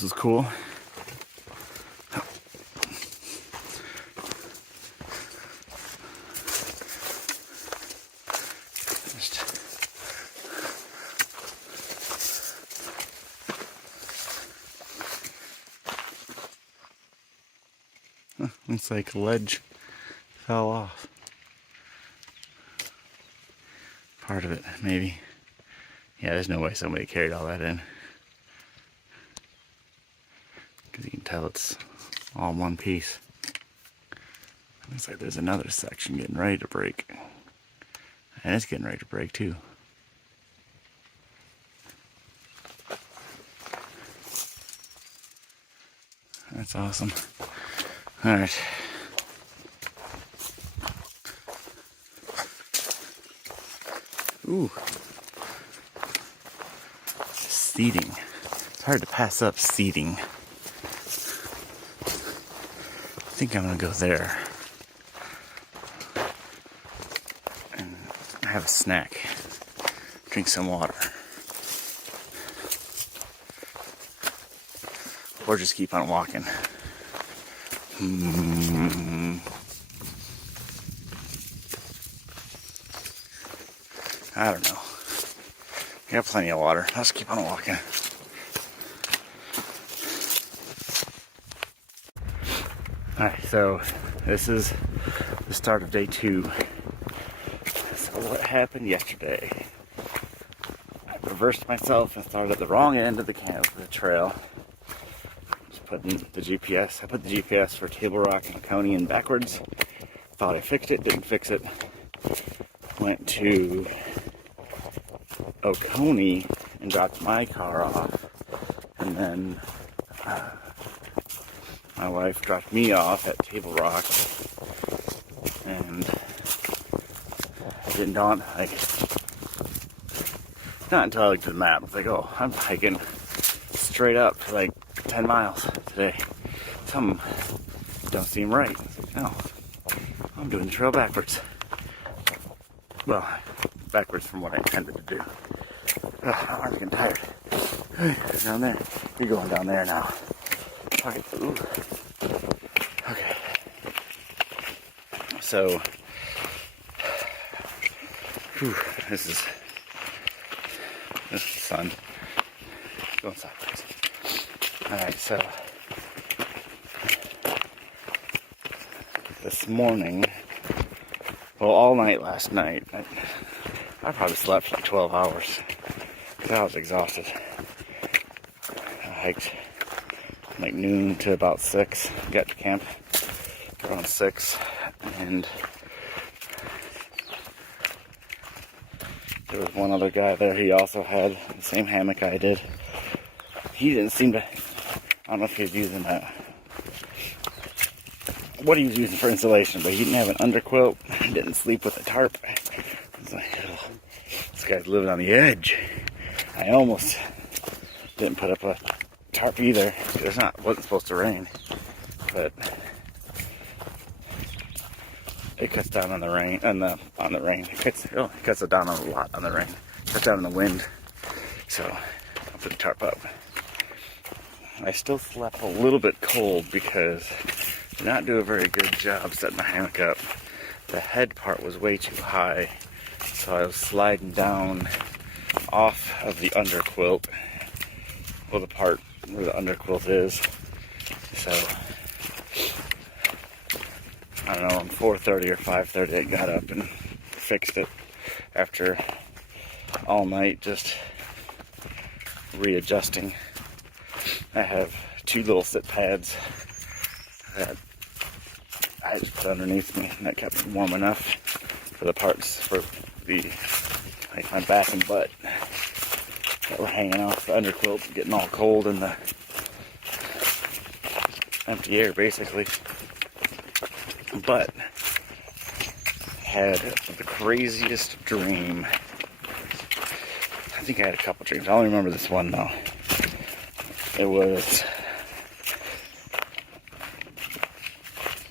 This is cool. Looks like a ledge fell off. Part of it, maybe. Yeah, there's no way somebody carried all that in. Because you can tell it's all in one piece. Looks like there's another section getting ready to break. And it's getting ready to break too. That's awesome. Alright. Ooh. Seating. It's hard to pass up seating. I think I'm gonna go there and have a snack. Drink some water. Or just keep on walking. I don't know. I got plenty of water. Let's keep on walking. Alright, so this is the start of day 2. So what happened yesterday? I reversed myself and started at the wrong end of the trail. Just putting the GPS. I put the GPS for Table Rock and Oconee in backwards. Thought I fixed it, didn't fix it. Went to Oconee and dropped my car off, and then my wife dropped me off at Table Rock, and it didn't dawn, like, not until I looked at the map, it's like, oh, I'm hiking straight up for like 10 miles today. Something don't seem right. No, I'm doing the trail backwards. Well, backwards from what I intended to do. My arm's getting tired. Down there. You're going down there now. Alright. Ooh. Okay. So, this is the sun. Going sideways. Alright, so this morning, well, all night last night, I probably slept for like 12 hours. Because I was exhausted. I hiked like noon to about 6. Got to camp around 6. And there was one other guy there. He also had the same hammock I did. He didn't seem to, I don't know if he was using what he was using for insulation, but he didn't have an underquilt. He didn't sleep with a tarp. I was like, oh, this guy's living on the edge. I almost didn't put up a tarp either. It wasn't supposed to rain, but it cuts down on the rain. On the rain, it cuts it down a lot on the rain. It cuts down on the wind. So I put the tarp up. I still slept a little bit cold because I did not do a very good job setting the hammock up. The head part was way too high, so I was sliding down off of the underquilt, well, the part where the underquilt is. So I don't know, on 4:30 or 5:30 I got up and fixed it after all night just readjusting. I have 2 little sit pads that I just put underneath me, and that kept me warm enough for the parts for like my back and butt that were hanging off the underquilt, getting all cold in the empty air basically. But had the craziest dream. I think I had a couple dreams. I only remember this one though. It was,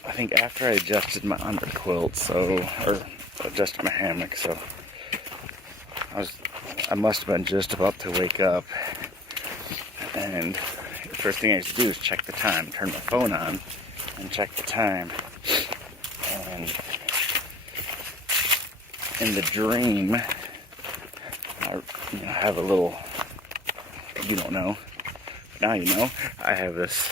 I think after I adjusted my underquilt, or adjusted my hammock, so I must have been just about to wake up, and first thing I used to do is check the time, turn my phone on, and check the time. And in the dream, I have a little, you don't know, now you know, I have this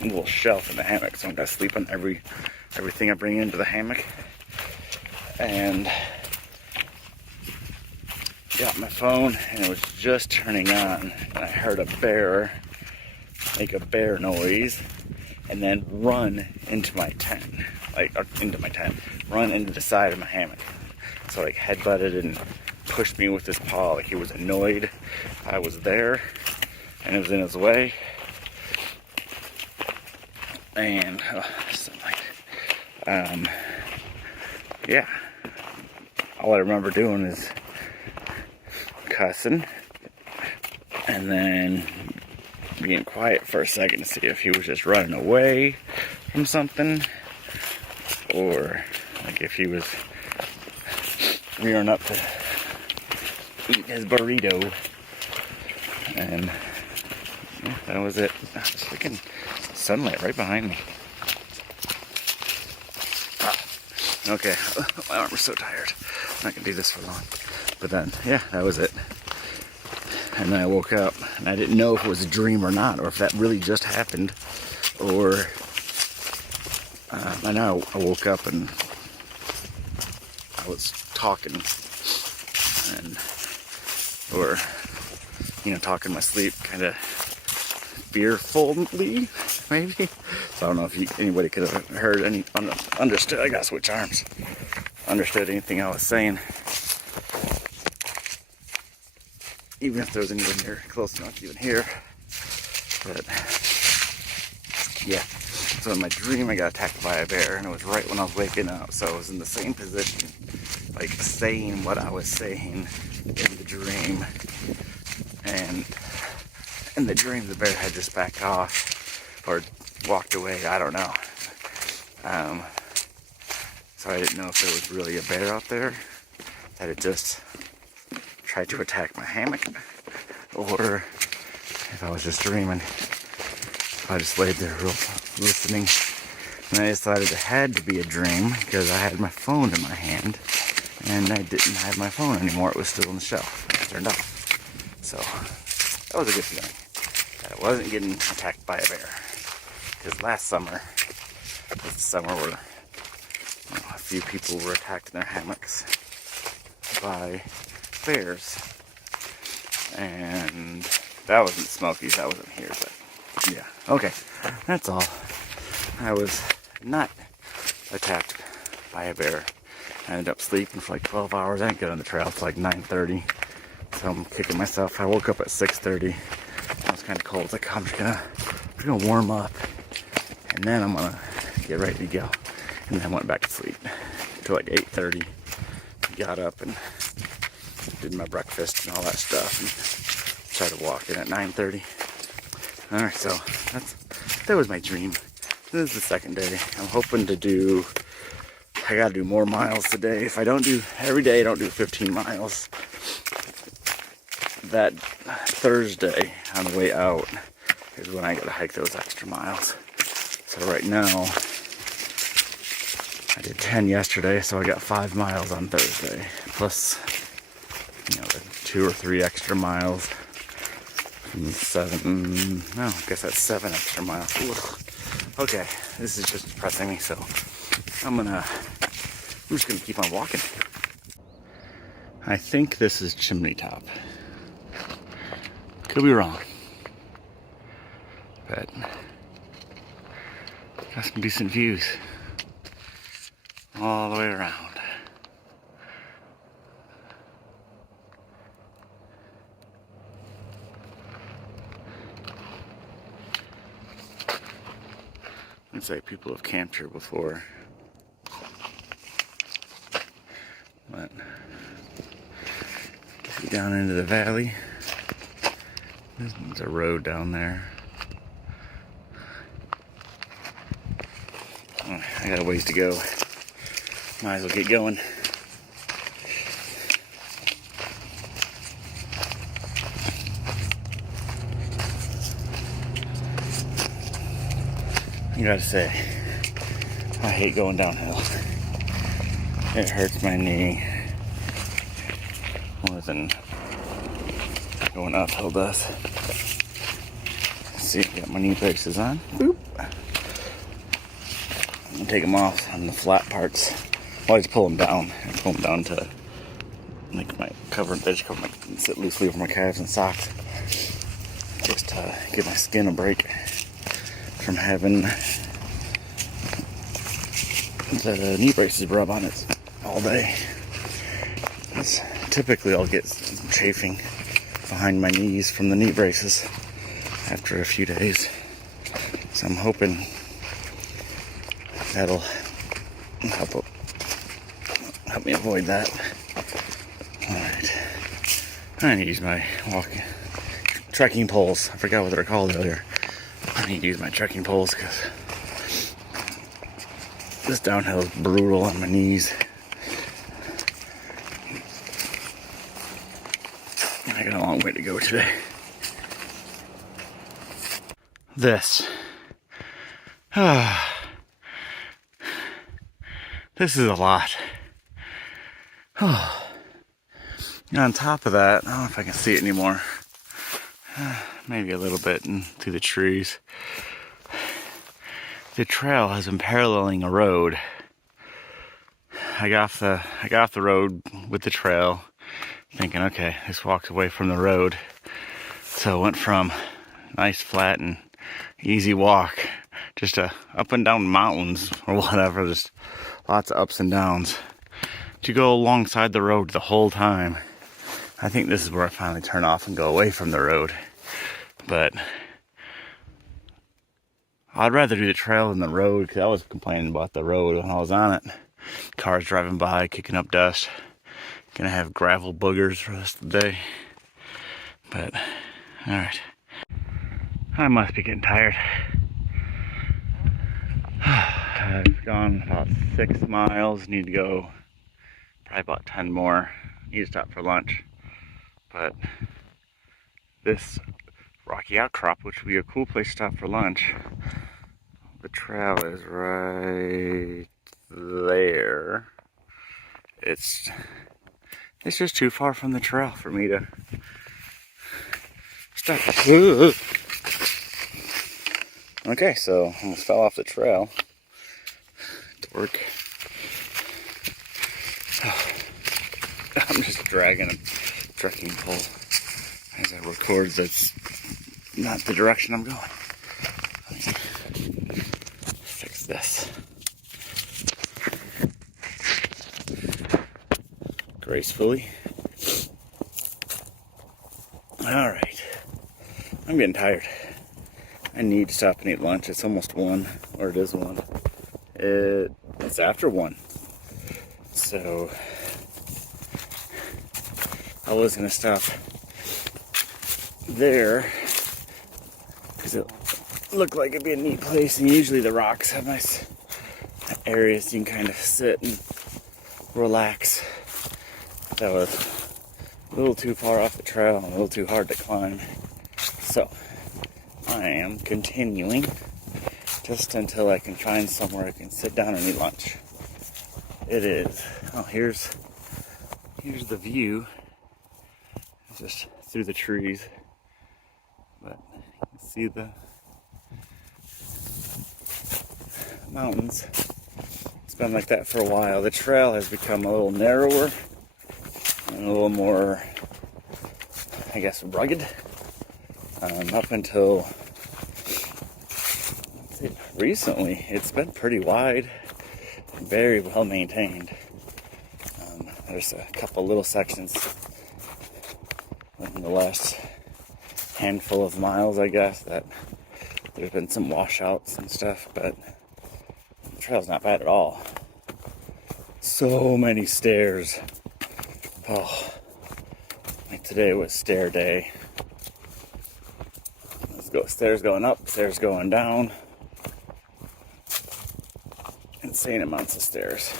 little shelf in the hammock, so I'm gonna sleep on everything I bring into the hammock. And got my phone, and it was just turning on, and I heard a bear make a bear noise, and then run into my tent, run into the side of my hammock. So like headbutted and pushed me with his paw, like he was annoyed I was there, and it was in his way. And yeah, all I remember doing is cussing, and then being quiet for a second to see if he was just running away from something, or like if he was rearing up to eat his burrito. And yeah, that was it. There's freaking sunlight right behind me. Okay, my arm is so tired. I'm not gonna do this for long. But then, yeah, that was it. And then I woke up, and I didn't know if it was a dream or not, or if that really just happened, or I know I woke up and I was talking, and or talking in my sleep, kind of fearfully, maybe. So I don't know if anybody could have heard understood. I gotta switch arms. Understood anything I was saying, even if there was anyone here close enough to even hear. But yeah, so in my dream I got attacked by a bear, and it was right when I was waking up, so I was in the same position, like saying what I was saying in the dream. And in the dream the bear had just backed off or walked away, I don't know. So I didn't know if there was really a bear out there that had just tried to attack my hammock, or if I was just dreaming. I just laid there listening, and I decided it had to be a dream because I had my phone in my hand, and I didn't have my phone anymore. It was still on the shelf. It turned off. So that was a good feeling that I wasn't getting attacked by a bear. Because last summer was the summer where a few people were attacked in their hammocks by bears. And that wasn't Smokies, that wasn't here, but yeah. Okay, that's all. I was not attacked by a bear. I ended up sleeping for like 12 hours. I didn't get on the trail till like 9:30. So I'm kicking myself. I woke up at 6:30. It was kind of cold. It's like, I'm just gonna warm up, and then I'm gonna get ready to go. And then I went back to sleep till like 8:30. Got up and did my breakfast and all that stuff, and started walking at 9:30. All right, so that was my dream. This is the second day. I'm hoping to do. I gotta do more miles today. If I don't do every day, I don't do 15 miles. That Thursday on the way out is when I gotta hike those extra miles. So right now, I did 10 yesterday, so I got 5 miles on Thursday. Plus, the 2 or 3 extra miles. And 7, no, I guess that's 7 extra miles. Ugh. Okay, this is just depressing me, so I'm just gonna keep on walking. I think this is Chimney Top. Could be wrong, but got some decent views all the way around. Looks like people have camped here before, but down into the valley. There's a road down there. Oh, I got a ways to go. Might as well get going. I gotta say, I hate going downhill. It hurts my knee more than going uphill does. Let's see, I got my knee braces on. Boop. I'm gonna take them off on the flat parts. I always pull them down. I pull them down to make my cover. They just cover my sit loosely over my calves and socks. Just to give my skin a break from having the knee braces rub on it all day. Typically I'll get some chafing behind my knees from the knee braces after a few days. So I'm hoping that'll help me avoid that. Alright. I need to use my trekking poles. I forgot what they're called earlier. I need to use my trekking poles because this downhill is brutal on my knees. I got a long way to go today. This is a lot. And on top of that, I don't know if I can see it anymore. Maybe a little bit through the trees. The trail has been paralleling a road. I got off the road with the trail, thinking, okay, this walks away from the road. So it went from nice, flat, and easy walk, just up and down mountains or whatever, just lots of ups and downs, to go alongside the road the whole time. I think this is where I finally turn off and go away from the road. But I'd rather do the trail than the road, because I was complaining about the road when I was on it. Cars driving by, kicking up dust. Gonna have gravel boogers for the rest of the day. But, alright. I must be getting tired. I've gone about 6 miles. Need to go probably about 10 more. Need to stop for lunch. But this rocky outcrop, which would be a cool place to stop for lunch, the trail is right there. It's just too far from the trail for me to stop. Okay, so I almost fell off the trail. Dork. I'm just dragging a trekking pole as I record. That's not the direction I'm going. Let me fix this. Gracefully. Alright. I'm getting tired. I need to stop and eat lunch. It's almost 1, or it is 1. It's after 1. So I was gonna stop there because it looked like it'd be a neat place, and usually the rocks have nice areas you can kind of sit and relax. That was a little too far off the trail and a little too hard to climb. So I am continuing just until I can find somewhere I can sit down and eat lunch. It is. Oh, here's the view. It's just through the trees. But you can see the mountains. It's been like that for a while. The trail has become a little narrower and a little more, I guess, rugged. Up until recently, it's been pretty wide, very well maintained. There's a couple little sections in the last handful of miles, I guess, that there's been some washouts and stuff, but the trail's not bad at all. So many stairs. Oh, like today was stair day. Let's go stairs going up, stairs going down. Insane amounts of stairs.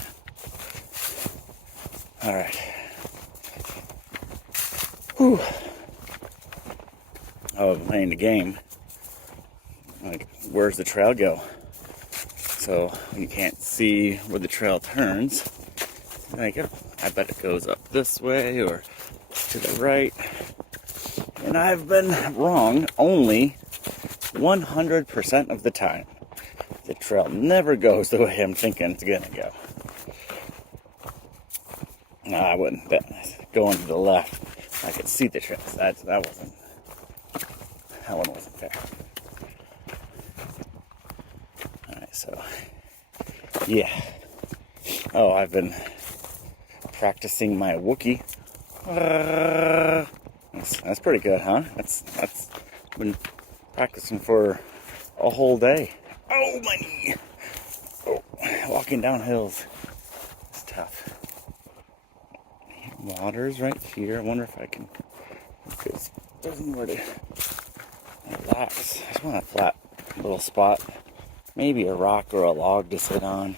Alright. Whew. I was playing the game. Like, where's the trail go? So you can't see where the trail turns. I bet it goes up this way or to the right. And I've been wrong only 100% of the time. The trail never goes the way I'm thinking it's gonna go. No, I wouldn't bet. Going to the left, I could see the trail. That one wasn't fair. Alright, so yeah. Oh, I've been practicing my Wookiee. That's pretty good, huh? That's been practicing for a whole day. Oh, my knee! Oh, walking down hills. It's tough. Water's right here. I wonder if I can. It doesn't really relax. I just want a flat little spot. Maybe a rock or a log to sit on.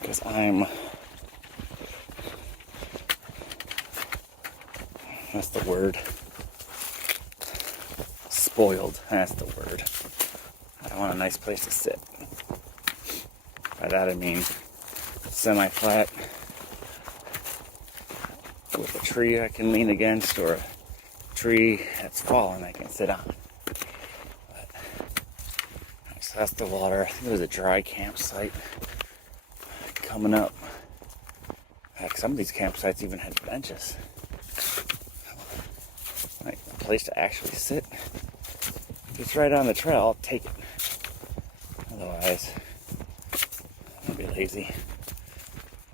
Because that's the word. Spoiled. That's the word. I want a nice place to sit. By that I mean semi-flat with a tree I can lean against or a tree that's fallen I can sit on. But, so that's the water. I think there's a dry campsite coming up. Heck, some of these campsites even had benches. Like a place to actually sit. If it's right on the trail, I'll take it. Otherwise, I'll be lazy.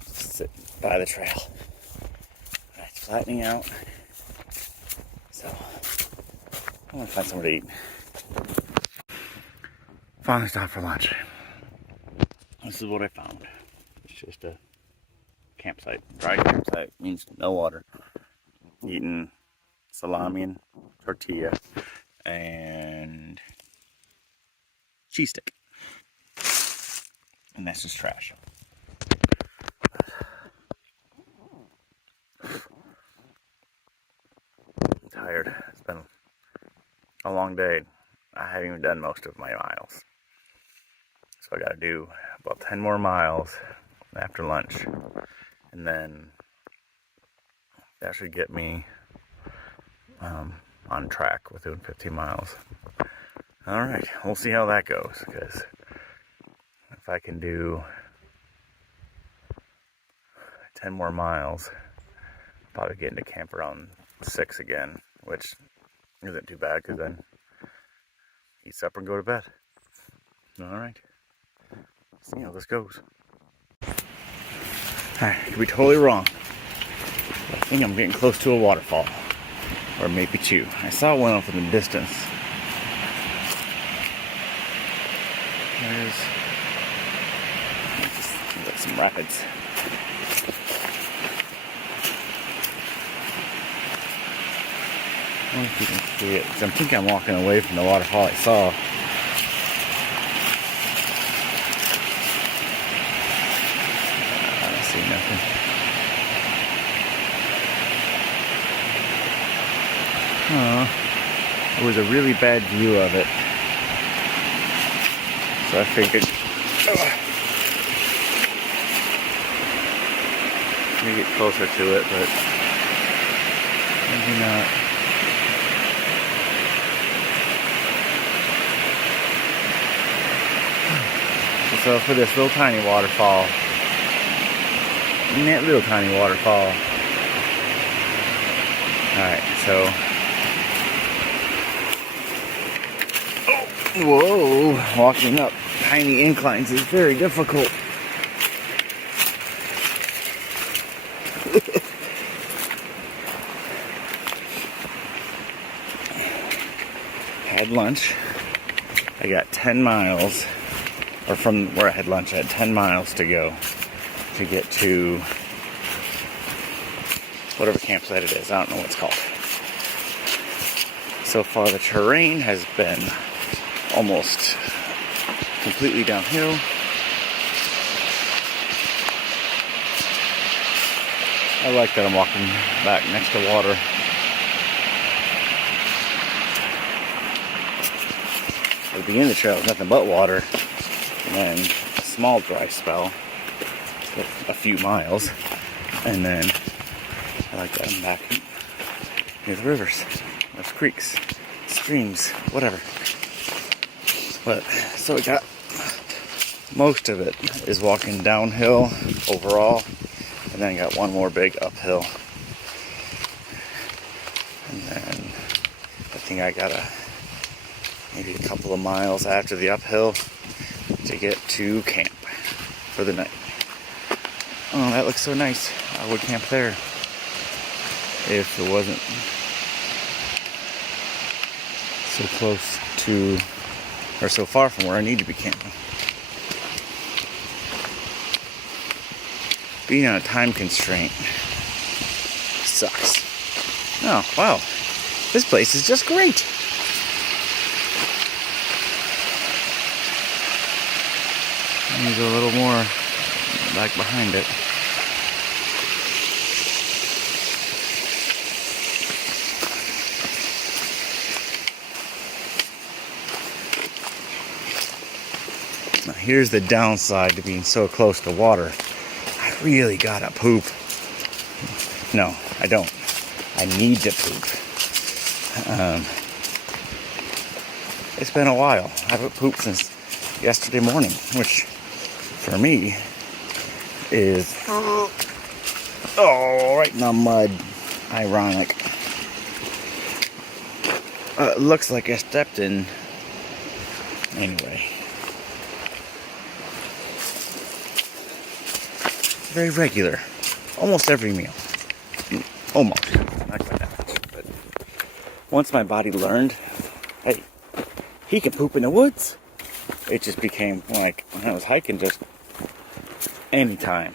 Just sit by the trail. It's flattening out. So, I want to find somewhere to eat. Finally stopped for lunch. This is what I found. It's just a campsite. Dry campsite means no water. Eating salami and tortilla and cheese stick. And that's just trash. I'm tired. It's been a long day. I haven't even done most of my miles. So I gotta do about 10 more miles after lunch. And then that should get me on track within 15 miles. Alright, we'll see how that goes, because if I can do 10 more miles, I'll probably get into camp around 6 again, which isn't too bad, because then eat supper and go to bed. Alright, see how this goes. I could be totally wrong. I think I'm getting close to a waterfall. Or maybe two. I saw one off in the distance. There's some rapids. I don't know if you can see it. 'Cause I think I'm walking away from the waterfall I saw. I don't see nothing. It was a really bad view of it. So I figured, maybe get closer to it, but maybe not. So for this little tiny waterfall, alright, so whoa, walking up tiny inclines is very difficult. Had lunch. I got 10 miles, or from where I had lunch, I had 10 miles to go to get to whatever campsite it is. I don't know what it's called. So far the terrain has been almost completely downhill. I like that I'm walking back next to water. At the beginning of the trail was nothing but water, and then small dry spell, a few miles, and then I like that I'm back near the rivers, there's creeks, streams, whatever. But so we got most of it is walking downhill overall, and then I got one more big uphill, and then I think I got maybe a couple of miles after the uphill to get to camp for the night. Oh, that looks so nice. I would camp there if it wasn't so close to, or so far from where I need to be camping. Being on a time constraint sucks. Oh, wow. This place is just great. I need a little more back behind it. Now here's the downside to being so close to water. I really gotta poop. No, I don't. I need to poop. It's been a while. I haven't pooped since yesterday morning, which for me is right in the mud. Ironic. It looks like I stepped in anyway. Very regular. Almost every meal. Almost. Not quite that much. But once my body learned, hey, he can poop in the woods. It just became like when I was hiking, just anytime.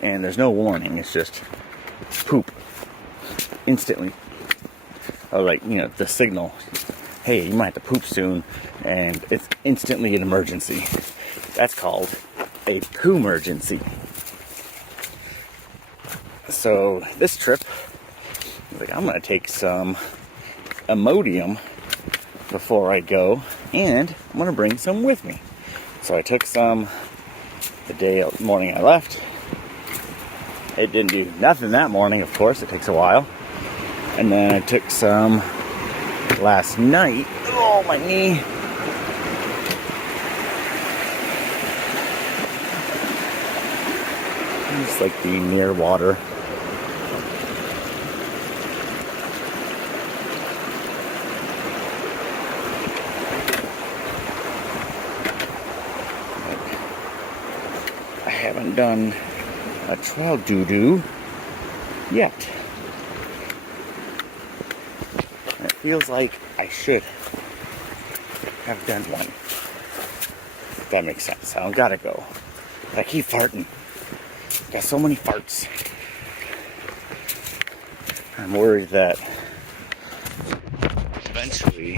And there's no warning. It's just poop. Instantly. Or like, the signal. Hey, you might have to poop soon. And it's instantly an emergency. That's called a poo-emergency. So this trip, I'm going to take some Imodium before I go, and I'm going to bring some with me. So I took some the morning I left. It didn't do nothing that morning, of course, it takes a while. And then I took some last night. Oh, my knee. Just like being near water. I haven't done a trail doo-doo yet. It feels like I should have done one. If that makes sense. I don't gotta go. But I keep farting. Got so many farts. I'm worried that eventually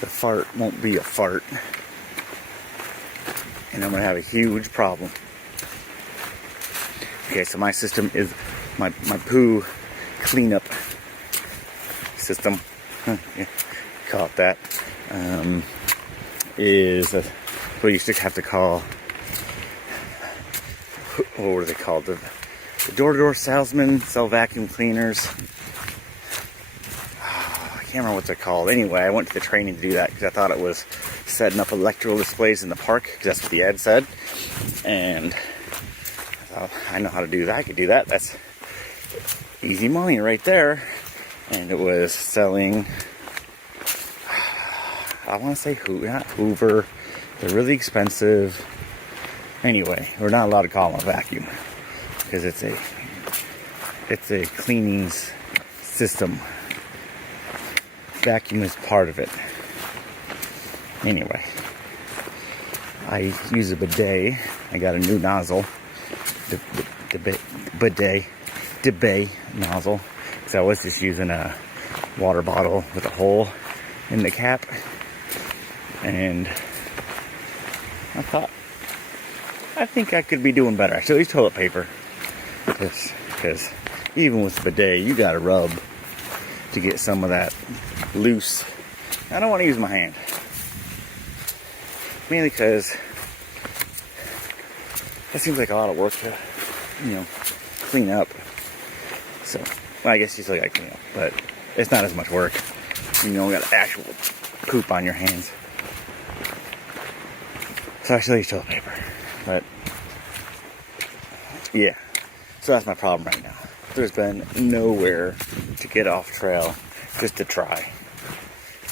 the fart won't be a fart. And I'm going to have a huge problem. Okay, so my system is my poo cleanup system. Yeah, call it that. Is what you used to have to call. What were they called? The door-to-door salesmen sell vacuum cleaners. I can't remember what they're called. Anyway, I went to the training to do that because I thought it was setting up electrical displays in the park, because that's what the ad said. And I thought, I know how to do that. I could do that. That's easy money right there. And it was selling, I want to say not Hoover. They're really expensive. Anyway, we're not allowed to call them a vacuum because it's a cleaning system. Vacuum is part of it. Anyway, I use a bidet. I got a new nozzle, bidet nozzle, because I was just using a water bottle with a hole in the cap, and I think I could be doing better. I should use toilet paper, because even with the bidet, you gotta rub to get some of that loose. I don't want to use my hand. Mainly because that seems like a lot of work to, clean up. So, well, I guess you still gotta clean up, but it's not as much work. You don't got actual poop on your hands. So I still use toilet paper, but yeah. So that's my problem right now. There's been nowhere to get off trail just to try,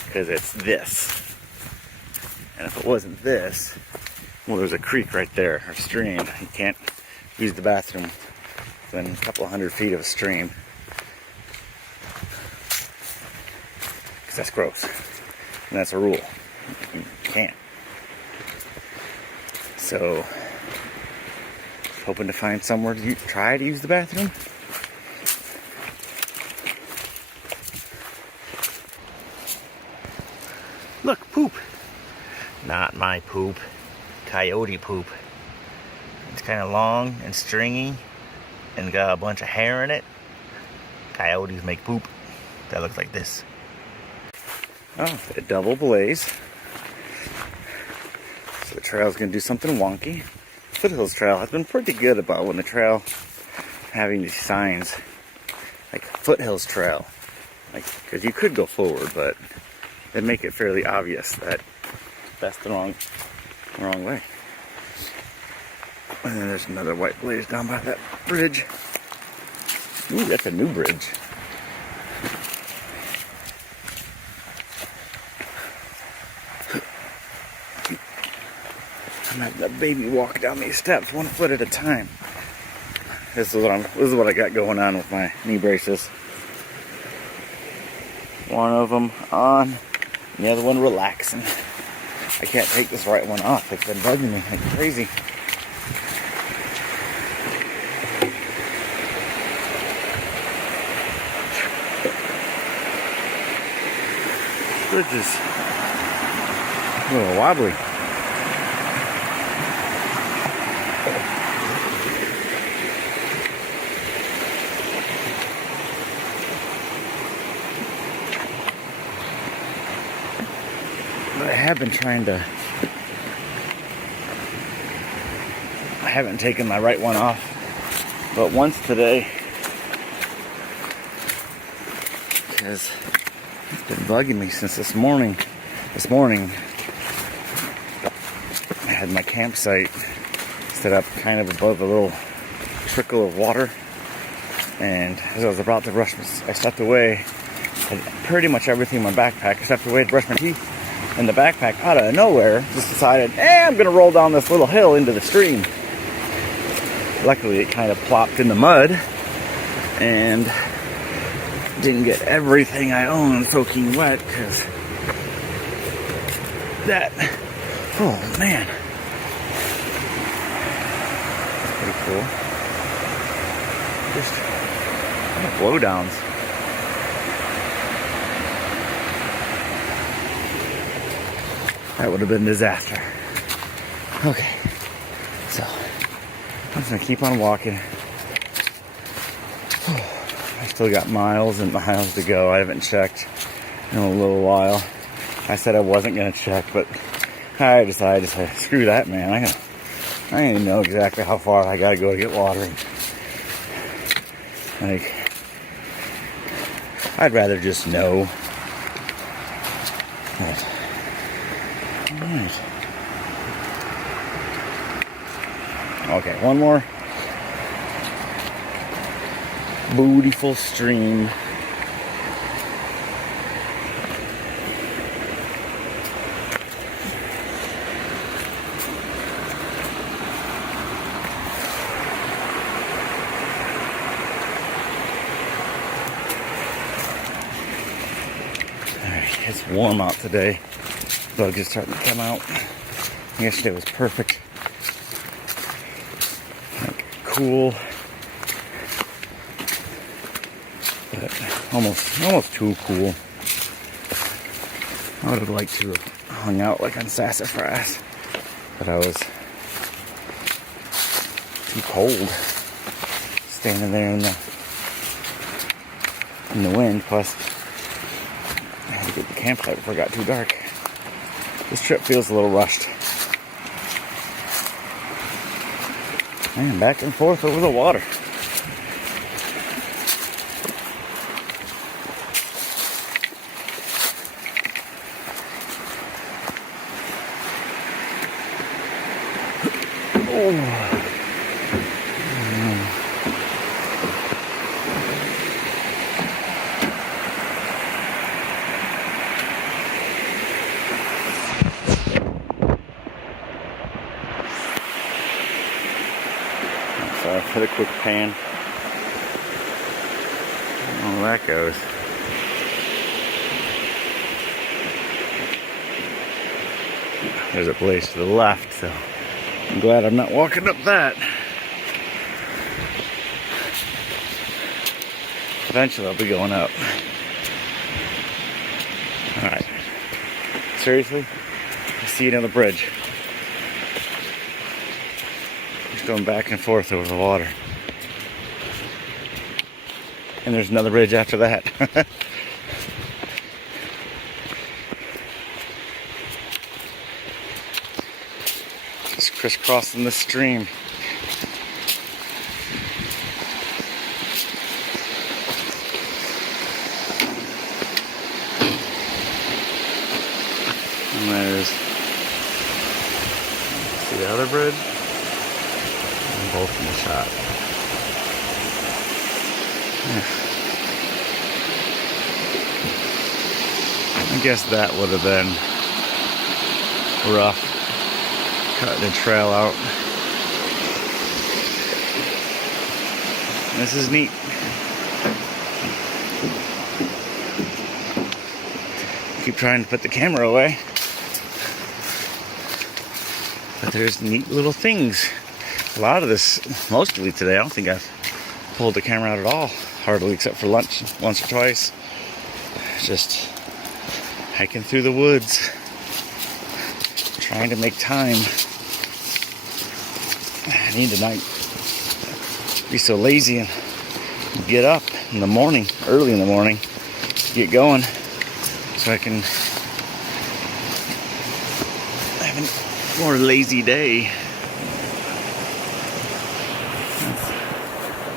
because it's this. And if it wasn't this, well, there's a creek right there, or stream. You can't use the bathroom within a couple of 100 feet of a stream, because that's gross. And that's a rule. You can't. So, hoping to find somewhere to try to use the bathroom. Look, poop. Not my poop. Coyote poop. It's kind of long and stringy and got a bunch of hair in it. Coyotes make poop that looks like this. Oh, a double blaze. So the trail's gonna do something wonky. Foothills trail has been pretty good about when the trail having these signs like Foothills trail, like, because you could go forward, but they make it fairly obvious that that's the wrong way. And then there's another white blaze down by that bridge. Ooh, that's a new bridge. I'm having a baby walk down these steps, 1 foot at a time. This is what I got going on with my knee braces. One of them on, and the other one relaxing. I can't take this right one off. It's been bugging me like crazy. Bridge is a little wobbly. But I have been trying to... I haven't taken my right one off, but once today, because it's been bugging me since this morning. This morning, I had my campsite set up kind of above a little trickle of water, and as I was about to brush, I stepped away, had pretty much everything in my backpack. I stepped away to brush my teeth, and the backpack, out of nowhere, just decided, I'm gonna roll down this little hill into the stream. Luckily, it kind of plopped in the mud, and didn't get everything I own soaking wet, because that, oh man, that's pretty cool. Just blowdowns. That would have been a disaster. Okay, so I'm just gonna keep on walking. I still got miles and miles to go. I haven't checked in a little while. I said I wasn't gonna check, but I decided to say, screw that, man. I don't even know exactly how far I gotta go to get water. Like, I'd rather just know. But, alright. Okay, one more beautiful stream. Alright, it's warm out today. Bugs are starting to come out. Yesterday was perfect. Like, cool. But almost too cool. I would have liked to have hung out like on Sassafras, but I was too cold standing there in the wind. Plus, I had to get to the campsite before it got too dark. This trip feels a little rushed. Man, back and forth over the water. Sorry for the quick pan. Oh, that goes. There's a place to the left, so I'm glad I'm not walking up that. Eventually I'll be going up. Alright. Seriously? I see another bridge. Just going back and forth over the water. And there's another bridge after that. Just crisscrossing the stream. And there's, see the other bridge? And both in the shot. Yeah. I guess that would have been rough, cutting the trail out. This is neat. Keep trying to put the camera away, but there's neat little things. A lot of this, mostly today, I don't think I've pulled the camera out at all, hardly, except for lunch once or twice. Just hiking through the woods, trying to make time. I need to not be so lazy and get up in the morning, early in the morning, get going, so I can have a more lazy day.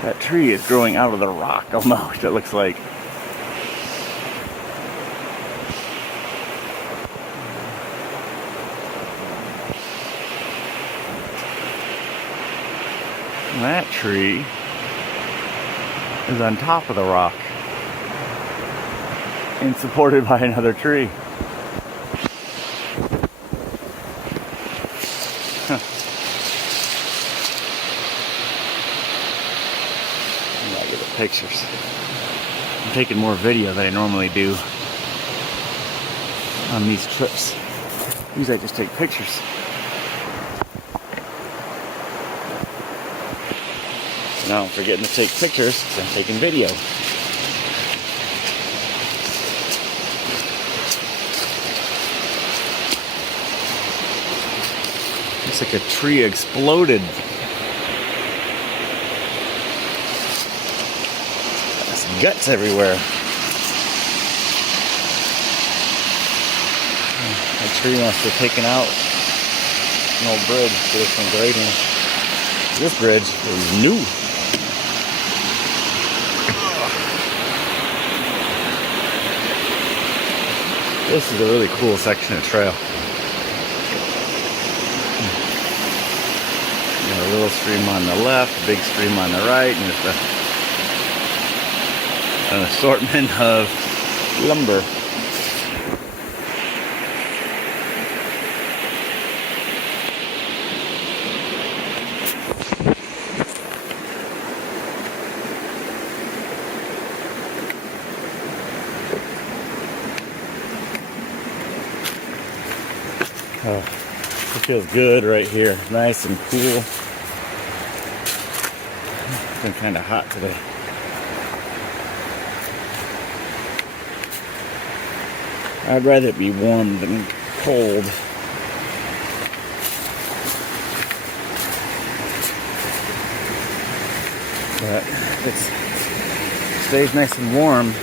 That tree is growing out of the rock almost, it looks like. That tree is on top of the rock and supported by another tree. Huh. Look at the pictures. I'm taking more video than I normally do on these trips. Usually I just take pictures. Now I'm forgetting to take pictures because I'm taking video. Looks like a tree exploded. There's guts everywhere. That tree must have taken out an old bridge for some grading. This bridge is new. This is a really cool section of trail. You got a little stream on the left, a big stream on the right, and just an assortment of lumber. Oh, it feels good right here. Nice and cool. It's been kind of hot today. I'd rather it be warm than cold. But if it stays nice and warm,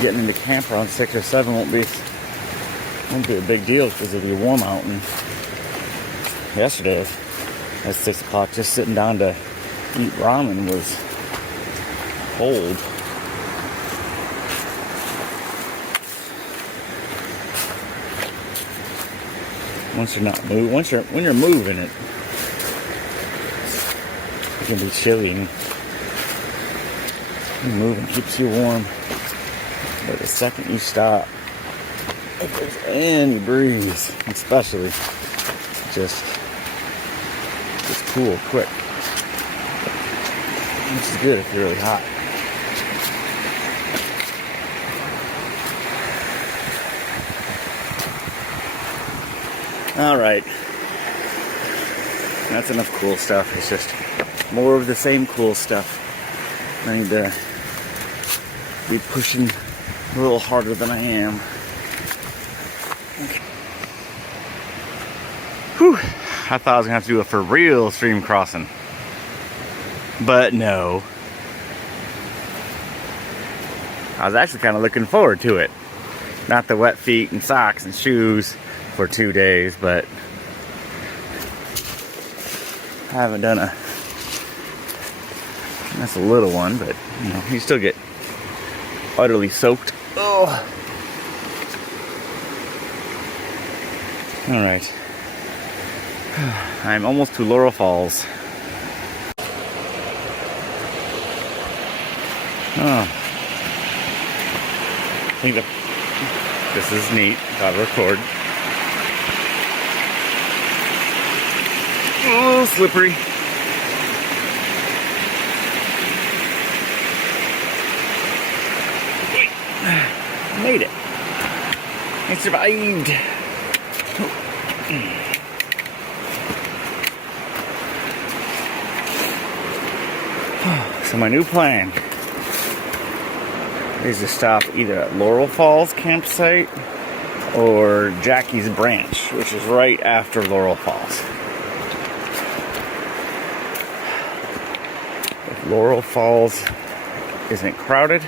getting into camp around 6 or 7 won't be a big deal because it'll be warm out. And yesterday at 6 o'clock, just sitting down to eat ramen was cold. When you're moving, it can be chilly. And moving keeps you warm, but the second you stop, if there's any breeze, especially, just cool quick, which is good if you're really hot. All right, that's enough cool stuff. It's just more of the same cool stuff. I need to be pushing a little harder than I am. Okay. Whew, I thought I was gonna have to do a for real stream crossing, but no. I was actually kind of looking forward to it. Not the wet feet and socks and shoes for 2 days, but I haven't done a, that's a little one, but you know, you still get utterly soaked. Oh. All right. I'm almost to Laurel Falls. Oh. I think this is neat. I'll record. Oh, slippery. Made it. I survived. So my new plan is to stop either at Laurel Falls campsite or Jackie's Branch, which is right after Laurel Falls. If Laurel Falls isn't crowded,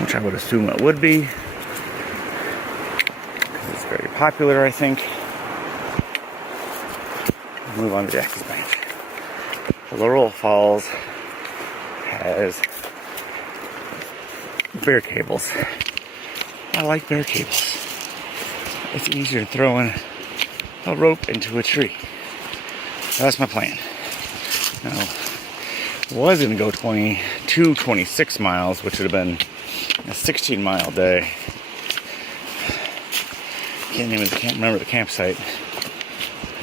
which I would assume it would be, because it's very popular, I think. Move on to Jackie's Branch. Laurel Falls has bear cables. I like bear cables. It's easier than throwing a rope into a tree. So that's my plan. Now, I was going to go 26 miles, which would have been a 16-mile day. Can't remember the campsite,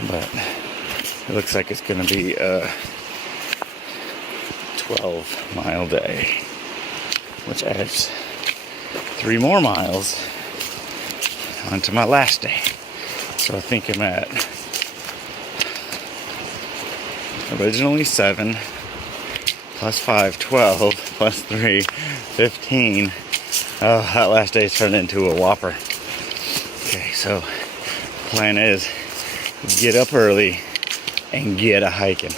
but it looks like it's going to be a 12-mile day, which adds 3 more miles onto my last day. So I think I'm at originally 7 plus 5, 12 plus 3, 15. Oh, that last day turned into a whopper. Okay, so the plan is get up early and get a hiking.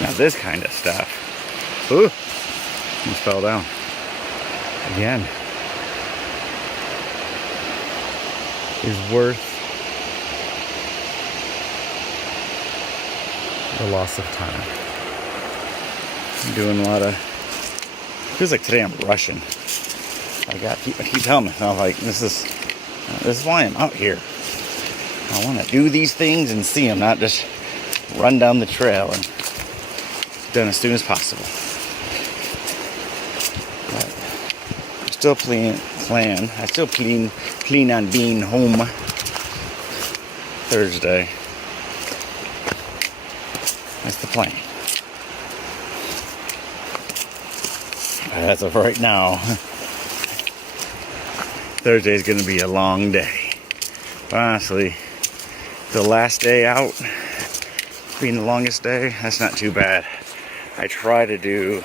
Now this kind of stuff, ooh, almost fell down again, is worth the loss of time. I'm doing a lot of, feels like today I'm rushing. I keep telling myself, like, this is why I'm out here. I want to do these things and see them, not just run down the trail and done as soon as possible. But I still plan on being home Thursday. That's the plan. As of right now, Thursday is going to be a long day. But honestly, the last day out being the longest day, that's not too bad. I try to do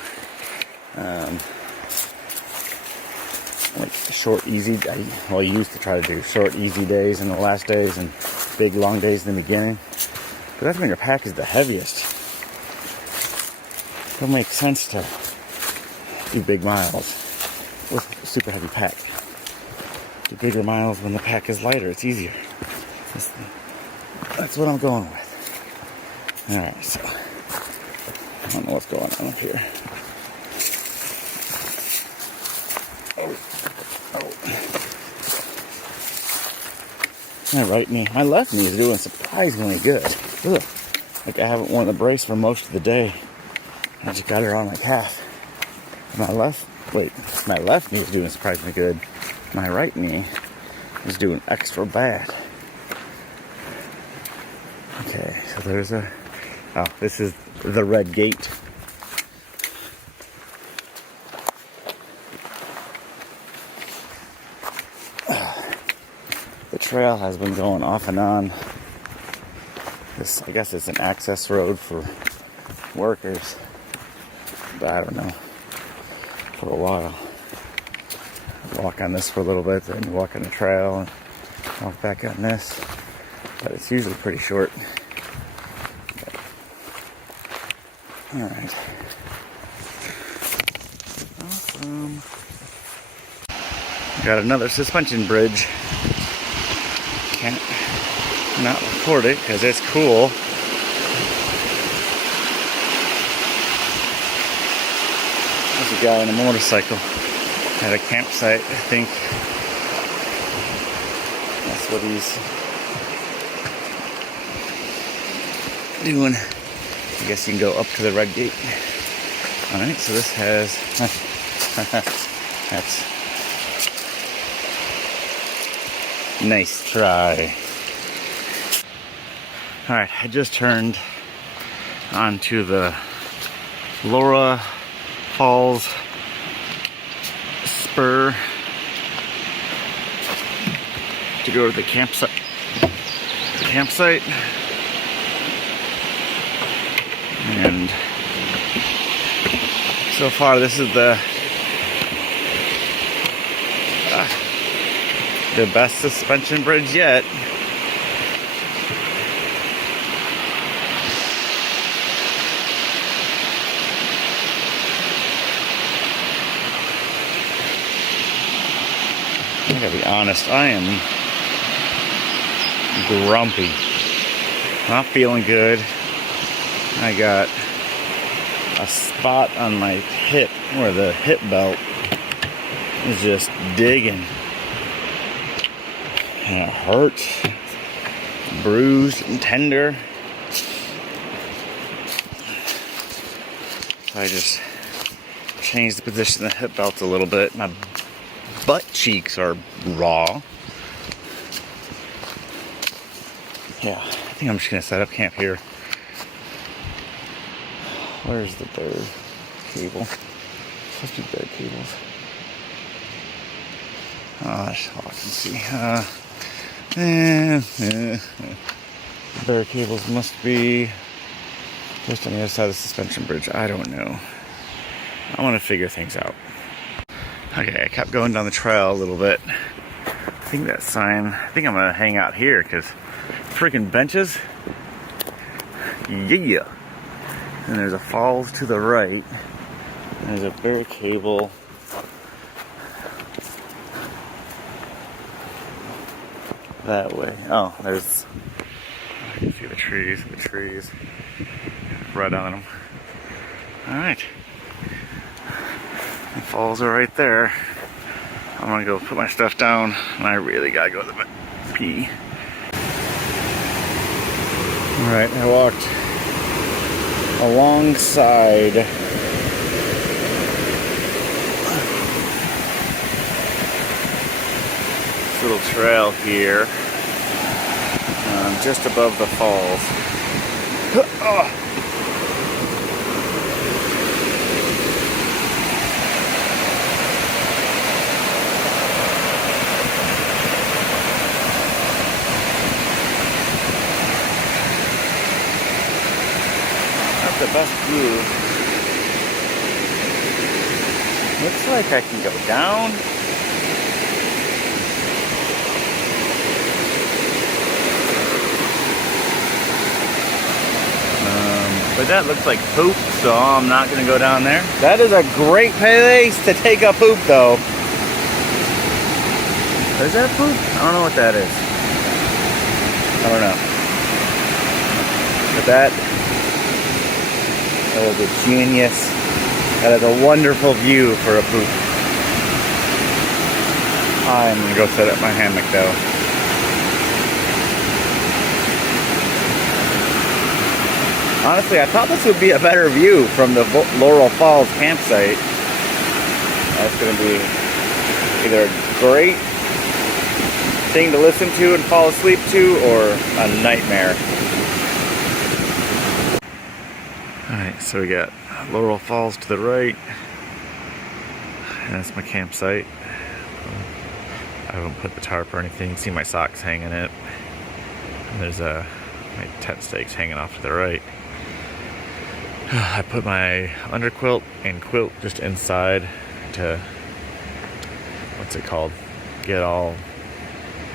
like short, easy. I used to try to do short, easy days in the last days and big, long days in the beginning. But that's when your pack is the heaviest. It'll make sense to do big miles with a super heavy pack. Do bigger miles when the pack is lighter. It's easier. That's what I'm going with. Alright, so I don't know what's going on up here. My right knee, my left knee is doing surprisingly good. Ugh. Like I haven't worn the brace for most of the day. I just got it on like half. My left knee is doing surprisingly good. My right knee is doing extra bad. Okay, so there's this is the red gate. The trail has been going off and on. I guess it's an access road for workers, but I don't know. For a while, walk on this for a little bit, then walk on the trail, and walk back on this. But it's usually pretty short. All right. Awesome. Got another suspension bridge. Can't not record it because it's cool. There's a guy on a motorcycle at a campsite, I think. That's what he's doing. I guess you can go up to the red gate. Alright, so this has that's nice try. Alright, I just turned onto the Laurel Falls spur to go to the campsite. And so far, this is the best suspension bridge yet. I gotta be honest, I am grumpy. Not feeling good. I got a spot on my hip where the hip belt is just digging. And it hurts. Bruised and tender. So I just changed the position of the hip belt a little bit. My butt cheeks are raw. Yeah, I think I'm just gonna set up camp here. Where's the bear cable? Supposed to be bear cables. Oh, that's all I can see. The bear cables must be just on the other side of the suspension bridge. I don't know. I want to figure things out. Okay, I kept going down the trail a little bit. I think that sign, I think I'm gonna hang out here because freaking benches. Yeah. And there's a falls to the right. There's a bear cable. That way. Oh, there's, I can see the trees, red on them. Alright. The falls are right there. I'm gonna go put my stuff down, and I really gotta go to the pee. Alright, I walked alongside this little trail here, just above the falls. The best view. Looks like I can go down. But that looks like poop, so I'm not gonna go down there. That is a great place to take a poop, though. Is that poop? I don't know what that is. I don't know. But that That was a genius. That is a wonderful view for a poop. I'm gonna go set up my hammock though. Honestly, I thought this would be a better view from the Laurel Falls campsite. That's gonna be either a great thing to listen to and fall asleep to, or a nightmare. Alright, so we got Laurel Falls to the right, and that's my campsite. I haven't put the tarp or anything. You can see my socks hanging it. And there's my tent stakes hanging off to the right. I put my underquilt and quilt just inside to, what's it called? Get all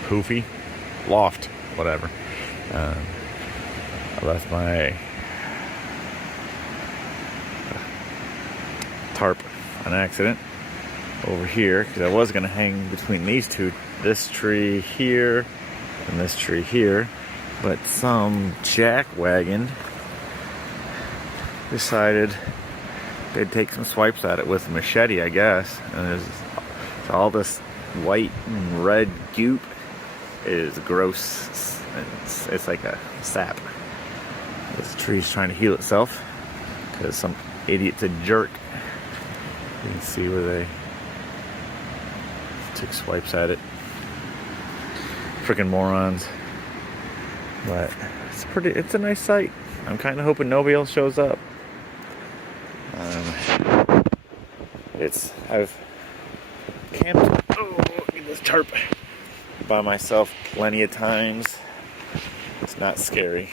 poofy? Loft, whatever. I left my tarp on accident over here because I was going to hang between these two, this tree here and this tree here, but some jackwagon decided they'd take some swipes at it with a machete, I guess. And there's all this white and red goop. It is gross. It's like a sap. This tree's trying to heal itself because some idiot's a jerk. You can see where they took swipes at it. Freaking morons. But it's a nice sight. I'm kind of hoping nobody else shows up. I've camped, in this tarp by myself plenty of times. It's not scary.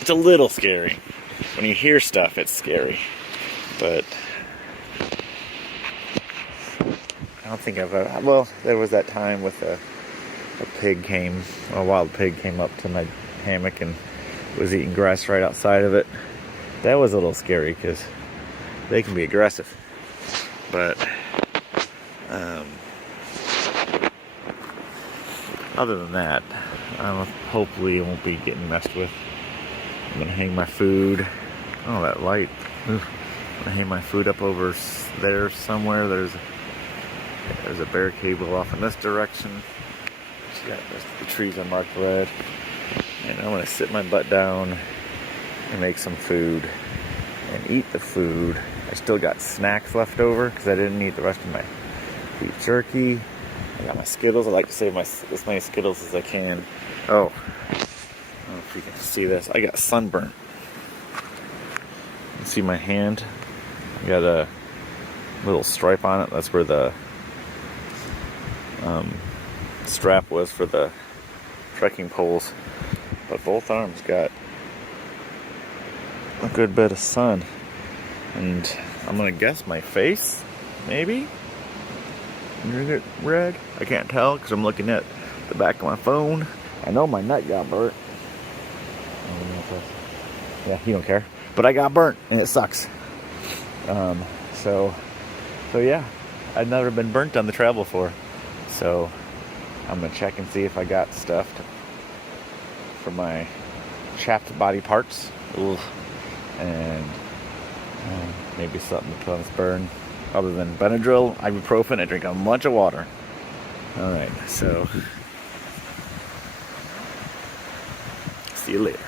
It's a little scary. When you hear stuff, it's scary. But I don't think I've ever, well, there was that time with a wild pig came up to my hammock and was eating grass right outside of it. That was a little scary because they can be aggressive. But other than that, hopefully it won't be getting messed with. I'm gonna hang my food. Oh, that light. Oof. I'm gonna hang my food up over there somewhere. There's a bear cable off in this direction. The trees are marked red. And I'm gonna sit my butt down and make some food and eat the food. I still got snacks left over because I didn't eat the rest of my beef jerky. I got my Skittles. I like to save as many Skittles as I can. Oh, I don't know if you can see this. I got sunburnt. You can see my hand. I got a little stripe on it. That's where the strap was for the trekking poles. But both arms got a good bit of sun. And I'm gonna guess my face, maybe? Is it red? I can't tell because I'm looking at the back of my phone. I know my nut got burnt. Yeah, you don't care. But I got burnt and it sucks. So yeah, I've never been burnt on the trail before. So I'm gonna check and see if I got stuff for my chapped body parts. Ooh. And maybe something to put on this burn. Other than Benadryl, ibuprofen, I drink a bunch of water. Alright, so see you later.